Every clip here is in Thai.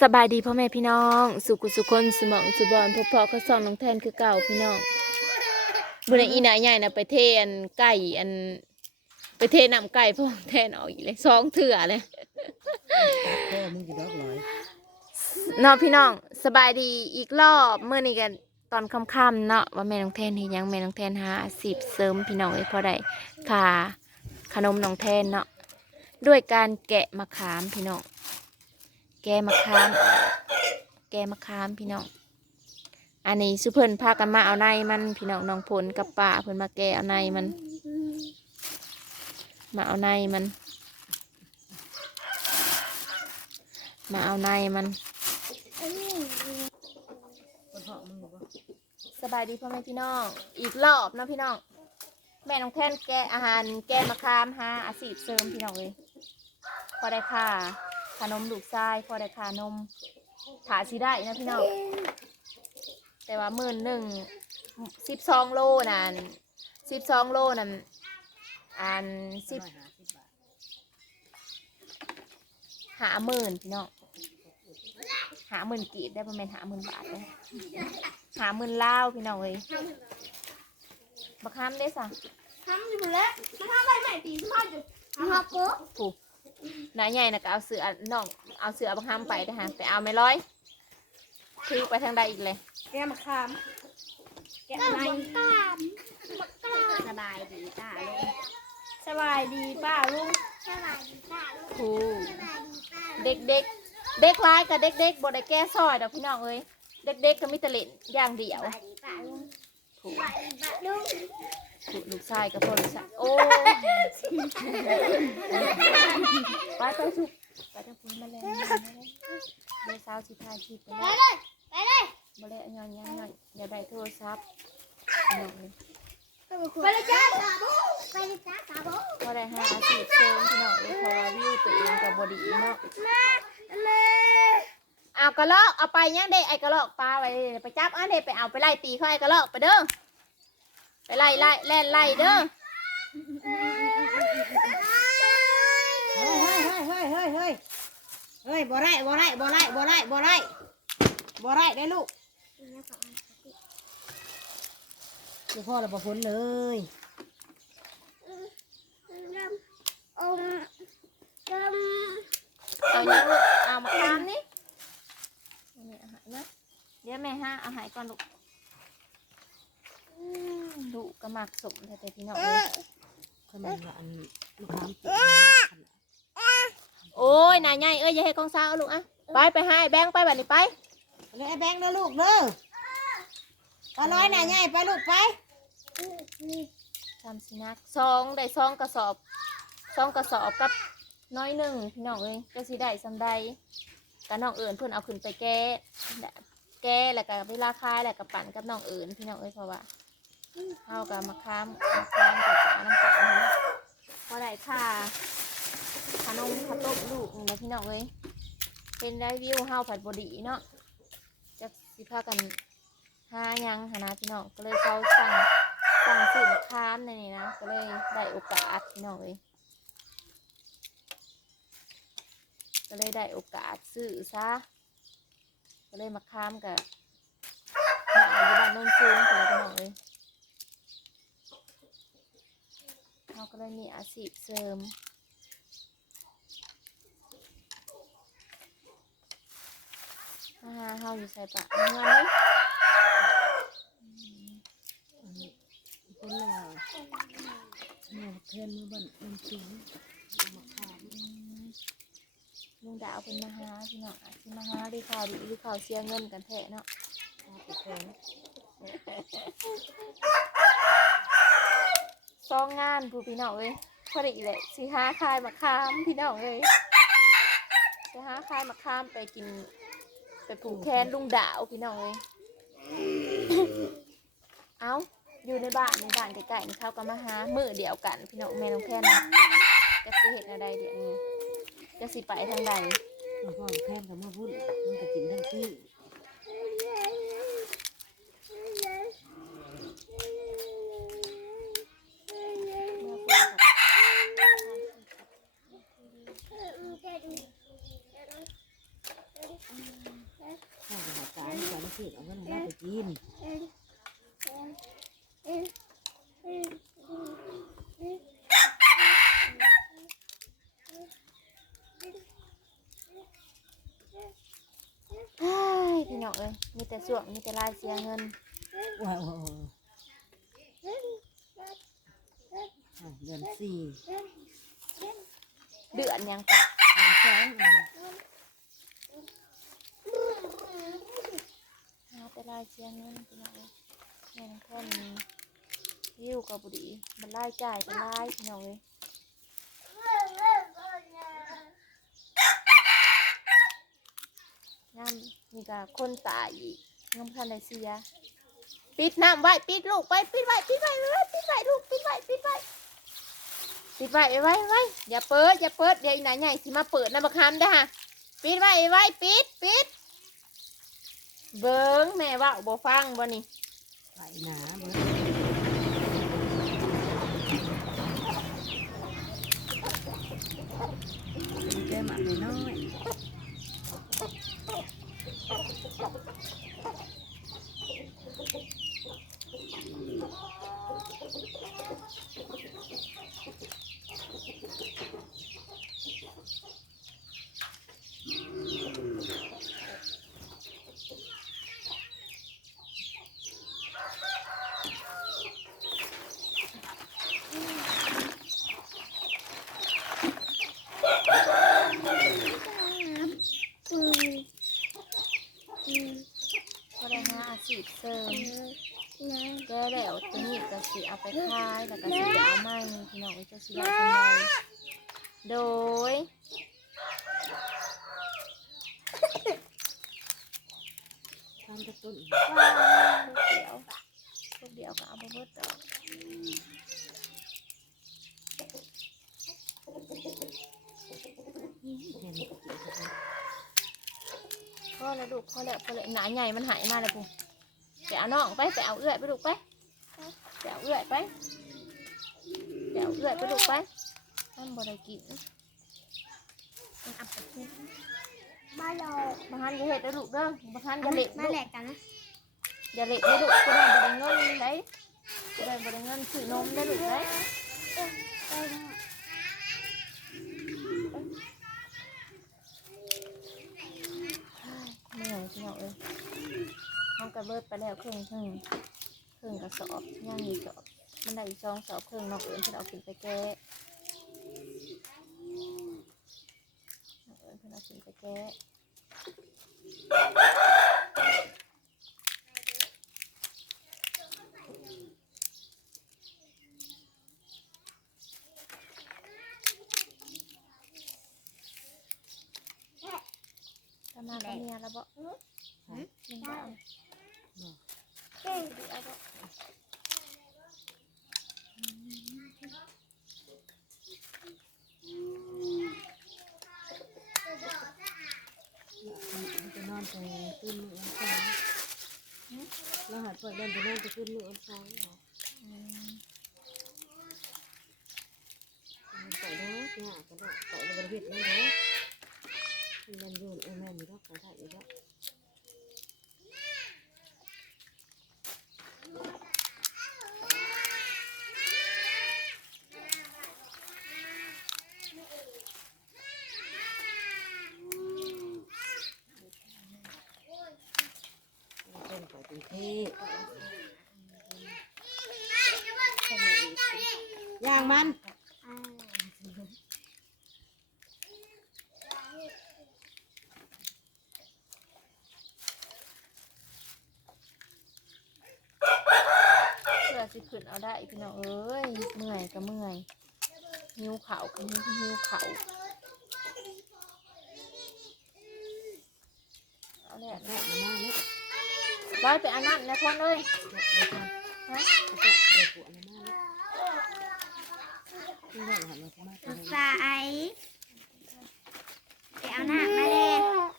สบายดีพ่อแม่พี่น้อง สุขุสุคนสมองสุบอนพบพอเขาสองน้องแทนคือเก่าพี่น้องบุญอีหนาใหญ่นะไปเทอันไก่อัน ไปเทน้ำไก่พ่อแทนออกอีกเลยสองเถื่อเลยก็มึงกี่ดอกร้อยเนาะพี่น้องสบายดีอีกรอบเมื่อนี้กันตอนค่ำๆเนาะว่าแม่น้องแทนเฮ็ดหยังแม่น้องแทนหาอาชีพเสริมพี่น้องเอ้ยพอได้ค่าขนมน้องแทนเนาะด้วยการแกะมะขามพี่น้อง แกมะขาม แกมะขามพี่น้อง อันนี้สุเพิ่นพากันมาเอาในมันพี่น้องน้องผลกับป้าเพิ่นมาแกเอาในมัน มาเอาในมัน มาเอาในมันสบายดีพ่อแม่พี่น้อง อีกรอบนะพี่น้อง แม่น้องแท่นแกอาหารแกมะขามหาอาชีพเสริมพี่น้องเลยพอได้ค่า ขนมลูกทรายพอได้ค่านมถาสิได้นะพี่น้องแต่ว่าหมื่นหนึ่งสิบสองโลนั่นสิบสองโลนั่นอันสิบร้อยห้าสิบบาทหาหมื่นพี่น้องหาหมื่นกีบได้ประมาณหาหมื่นบาทเลยหาหมื่นล่าวพี่น้องเลยบักคามได้สะทำอยู่แล้วมันทำอะไรใหม่ตีสภาพอยู่ทำฮับปุ๊บผู นายใหญ่นะก็เอาเสือน้องเอาเสือบักคามไปนะฮะไปเอาไม่ร้อยคือไปทางใดอีกเลย แกมะขาม แกะอะไรสบายดีป้าลุงสบายดีป้าลุงสบายดีป้าลุงผูเด็กเด็กๆเด็กร้ายกับเด็กเด็กๆบดได้แก้ซอยดอกพี่น้องเอ้ยเด็กเด็กๆก็มีแตะเล่นอย่างเดียวสบายดีป้าลุง ผูสบายดีป้าลุงผูลูกชายกับพ่อลูกชายโอ้ไปไปสุกไปทางพุ่นมาแล้วมาแล้วเดี๋ยวสาวสิทายคลิปไปไปแล้วเลยไปเลยบ่ได้อันยังยังยังอย่าได้โทรศัพท์น้องเลยไปเลยจ้าสาบูไปเลยจ้าสาบูพอได้หาอาชีพเสริมพี่น้องเอ้ยเพราะว่าวิวตัวเองกับบดีเนาะแม่แม่ เอากระลอกเอาไปยังเด็ไอ้กระลอกปลาไว้ไปจับอันเด็ไปเอาไปไล่ตีเขาไอ้กระลอกไปเด้อไปไล่ไล่แล่นไล่เด้อเฮ้ยเฮ้ยเฮ้ยเฮ้ยเฮ้ยเฮ้ยบ่ได้บ่ได้บ่ได้บ่ได้บ่ได้บ่ได้ได้ลูกเดี๋ยวพ่อเราบ่พ้นเลยอมกมเอายังลูกเอามาคามนี่นี่เอาใหายนะ เดี๋ยวแม่ฮะเอาใหายก่อนลูกอืมดุกระหมักสมแต่พี่น้องเลยขนมละอันมะขามติดโอ้ยนายใหญ่เอ้ยอย่าให้ของสาวเอาลูกอะไปไปให้แบงค์ไปแบบนี้ไปเลยไอ้แบงค์เด้อลูกเด้อตาน้อยน่ะใหญ่ไปลูกไปทำสินักซองได้ซองกระสอบซองกระสอบกับน้อยหนึ่งพี่น้องเอ้ยก็สิได้สำใดกับน้องเอิญเพื่อนเอาขึ้นไปแก้ แก้แล้วก็เวลาคายแล้วก็ปั่นกับน้องเอิญพี่น้องเอ้ยเพราะว่าเฮากับมะขามมะขามกับน้ำตาลนี่นะพอได้ค่าขนมข้าวต้มลูกนี่นะพี่น้องเอ้ยเป็นได้วิวเฮาผัดบดีเนาะจะสิพากันหายังหานะพี่น้องก็เลยเขาสั่งสั่งสินค้าในนี้นะก็เลยได้โอกาสพี่น้องเลยก็เลยได้โอกาสซื้อซะ ก็เลยมาค้ามกับมาอาอยู่บ้านโนนซูงกันล้วพี่องเลยเราก็เลยมีอาชีพเสริมอ่าเฮาอยู่ใส่ปะเงินไหมพ้นแล้วแม่เทนมาบ้านมันสูงมะขามลุงาวเป็นมาหาพี่น้องอาจสิมาหาหรือข่าวดีหรือข่าวเสียเงินกันแท้เนาะเอาไปแทนซองงานผู้พี่น้องเอ้ยพอดีแหละสิหาคายมะขามพี่น้องเอ้ยจะหาคายมะขามไปกินไปผูกแขนลุงดาวพี่น้องเอ้ยเอ้าอยู่ในบ้านในบ้านใกล้ๆนี่เขาก็มาหามือเดียวกัน พี่น้องแม่น้องแค่นจะสิเห็นอะไรเดี๋ยวนี้ จะสิไปทางใดแล้วพ่อแทนกับมาพุ่นมันก็กินทั้งที่เมื่อพูดกับแกดูสิเอาเงินเราไปกิน พี่น้องเอ้ยมีแต่ส่วงมีแต่ลายเสียเงินว้าวว้าวว้าวเดือนสี่เดือนยังกะเดือนสองอืมหาแต่ลายเสียเงินพี่น้องเอ้ยแม่น้องแค่นี้ยิวกับบุรีมันลายจ่ายเป็นลายพี่น้องเอ้ย งามมีกับคนตายอีกงามพันไดเสีย ปิดน้ำไว้ปิดลูกไปปิดไว้ปิดไว้ไว้ปิดไว้ลูกปิดไว้ปิดไว้ปิดไว้ไว้ไว้อย่าเปิดอย่าเปิดเดี๋ยวอีหนาใหญ่สิมาเปิดน้ำบักคำได้ฮะปิดไว้ไว้ปิดปิดเบิ้งแม่ว่าบ่ฟังบ่นี่ไปหนาเบิดเต็มอันน้อย ก็ได้หาอาชีพเสริมแก้แล้วตัวนี้ก็สิ เอาไปขายแล้วก็สิไปเอาไม้พี่น้องจะสิได้กำไรโดยทำกระตุ้นลูกเดียวลูกเดียวก็เอาไปเบิดดอกเห็นพอแล้วลูกพอแล้วพอแล้วหนาใหญ่มันหายมาเลยปุ๊ไปเอาน้องไปไปเอาเอื้อยไปลูกไป ไปเอาเอื้อยไปไปเอาเอื้อยไปลูกไปมันบ่ได้กินมันอับไปกินมาหลอกบางทันอย่าเห็ดนะลูกเด้อบางทันอย่าเละมาลูกแหลกกันนะอย่าเละได้ลูกจะได้บ่ได้เงินได้จะได้บ่ได้เงินซื้อนมได้ลูกได้เหนื่อยพี่น้องเอ้ยห้องกระเบิดไปแล้วครึ่งครึ่งค รึ่งกระสอบย่างอีกสอบมันได้อีกสองสอบครึ่งนองเอิญเพิ่นเอาขึ้นไปแก้นองเอิญเพิ่นเอาขึ้นไปแก้ประมาณกับเมียแล้วบ่ยังบ่เอาเอาบ่ จะนอนไปขึ้นมืออันสองแล้วหายไปเดินไปนอนไปขึ้นมืออันสองเหรออืมไปเด้อเนี่ยก็ได้ไปในบริเวณนั้นเด้อมันยังอยู่เออแม่มีรอกกระได้อยู่แล้ว เป็นไปกรุงเทพย่างมัน เพื่อสิขึ้นเอาได้พี่น้องเอ้ยเมื่อยก็เมื่อยหิวเขาวก็หิวหิวเขาวเอาแหละได้มาหน้าเนี่ยร้อยไปอันนั้นนะพ่อเอ้ย เดี๋ยวก่อนไปเอาไปเดี๋ยวปวดไปเห็ดไปเนี่ยนี่แหละหันมามาสดใสไปเอาหน้ามาเลย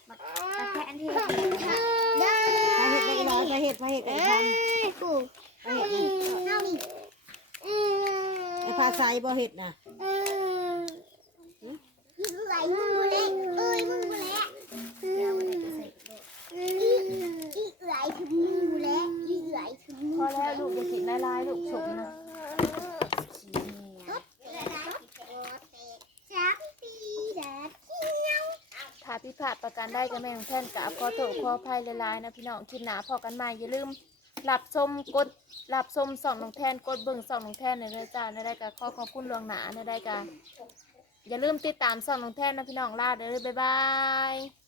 บักตะแคงที่ไปเห็ดได้ร้อยไปเห็ดไปเห็ดไอ้พันกูไปเห็ดนี่ไอ้พาไซบ่เห็ดนะไหลมึงเล็กเอ้ยมึงเล็กเดี๋ยวมันจะใส่อีไหล ถ้าพิพาทประการได้ก็แม่ของแท่นกับขอโทษขออภัยหลายๆนะพี่น้องคลิปหนาพอกันใหม่อย่าลืมหลับชมกดหลับชมส่องน้องแท่นกดเบิ่งส่องน้องแท่นในเด้อจ้าในได้ก็ขอขอบคุณหลวงหนาในได้ก็อย่าลืมติดตามส่องน้องแท่นนะพี่น้องลาเด้อบ๊ายบาย